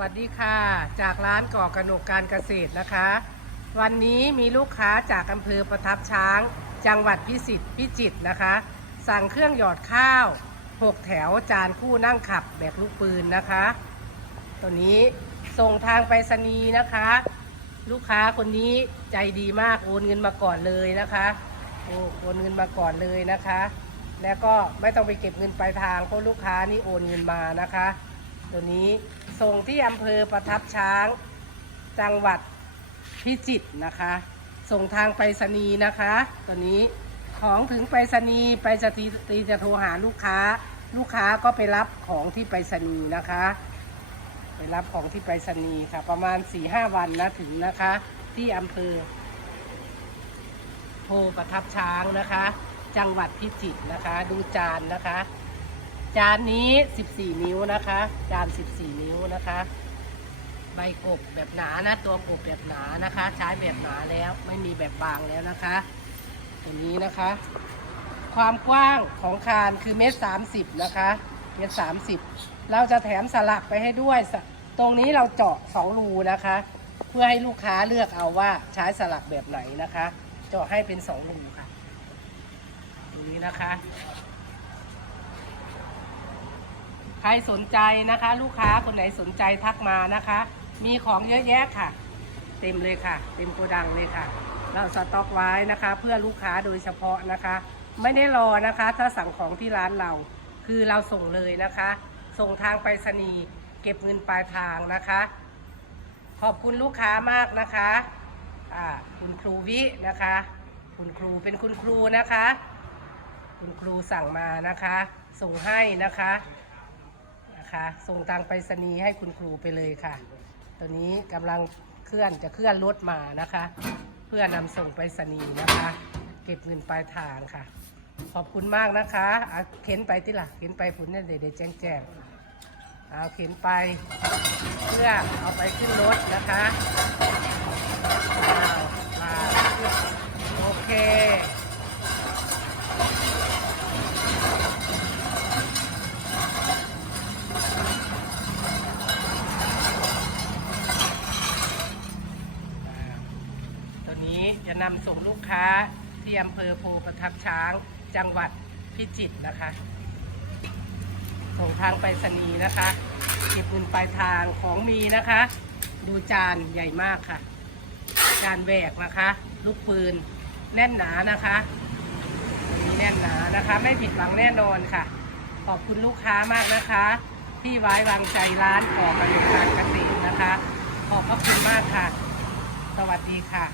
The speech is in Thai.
วัสดีค่ะ จากร้านก่อกระหนกการเกษตรนะคะ วันนี้มีลูกค้าจากอำเภอประทับช้าง จังหวัดพิสิทธิ์พิจิตรนะคะ สั่งเครื่องหยอดข้าว 6 แถวจานคู่นั่งขับแบบลูกปืนนะคะ ตัวนี้ส่งทางไปรษณีย์นะคะ ลูกค้าคนนี้ใจดีมากโอนเงินมาก่อนเลยนะคะโอโอนเงินมาก่อนเลยนะคะ แล้วก็ไม่ต้องไปเก็บเงินปลายทางเพราะลูกค้านี่โอนเงินมานะคะ ตัวนี้ส่งที่อำเภอประทับช้าง จังหวัดพิจิตรนะคะ ส่งทางไปรษณีย์นะคะ ตัวนี้ของถึงไปรษณีย์ไปรษณีจะโทรหาลูกค้า ลูกค้าก็ไปรับของที่ไปรษณีย์นะคะ ไปรับของที่ไปรษณีย์ค่ะ ประมาณ4ี่ห้าวันนะถึงนะคะ ที่อำเภอโพประทับช้างนะคะ จังหวัดพิจิตรนะคะ ดูจานนะคะ จานนี้ 14 นิ้วนะคะ จาน 14 นิ้วนะคะ ใบกบแบบหนานะตัวกบแบบหนานะคะ ใช้แบบหนาแล้วไม่มีแบบบางแล้วนะคะตัวนี้นะคะ ความกว้างของคานคือเมตรสามสิบนะคะเมตรสามสิบเราจะแถมสลักไปให้ด้วย ตรงนี้เราเจาะสองรูนะคะ เพื่อให้ลูกค้าเลือกเอาว่าใช้สลักแบบไหนนะคะ เจาะให้เป็นสองรูค่ะ ตรงนี้นะคะ ใครสนใจนะคะ ลูกค้าคนไหนสนใจทักมานะคะ มีของเยอะแยะค่ะ เต็มเลยค่ะ เต็มโกดังเลยค่ะ เราสต็อกไว้นะคะ เพื่อลูกค้าโดยเฉพาะนะคะ ไม่ได้รอนะคะ ถ้าสั่งของที่ร้านเรา คือเราส่งเลยนะคะ ส่งทางไปรษณีย์เก็บเงินปลายทางนะคะ ขอบคุณลูกค้ามากนะคะอ่าคุณครูวินะคะ คุณครูเป็นคุณครูนะคะ คุณครูสั่งมานะคะ ส่งให้นะคะ นะคะ ส่งทางไปรษณีย์ให้คุณครูไปเลยค่ะ ตัวนี้กำลังเคลื่อนจะเคลื่อนรถมานะคะ เพื่อนำส่งไปรษณีย์นะคะ เก็บเงินปลายทางค่ะ ขอบคุณมากนะคะอะเข็นไปที่ละเข็นไปผุนเนี่ยเดี๋ยวแจ้งแจ้งเอาเข็นไปเพื่อเอาไปขึ้นรถนะคะอ้าวมาโอเค ตัว นี้จะนำส่งลูกค้าที่อำเภอโพประทับช้าง จังหวัดพิจิตรนะคะ ส่งทางไปรษณีย์นะคะเก็บเงินปลายทางของมีนะคะ ดูจานใหญ่มากค่ะ จานแหวกนะคะ ลูกปืนแน่นหนานะคะมีแน่นหนานะคะ ไม่ผิดหวังแน่นอนค่ะ ขอบคุณลูกค้ามากนะคะ ที่ไว้วางใจร้านออกบริการเกษตรนะคะ ขอบพระคุณมากค่ะ สวัสดีค่ะ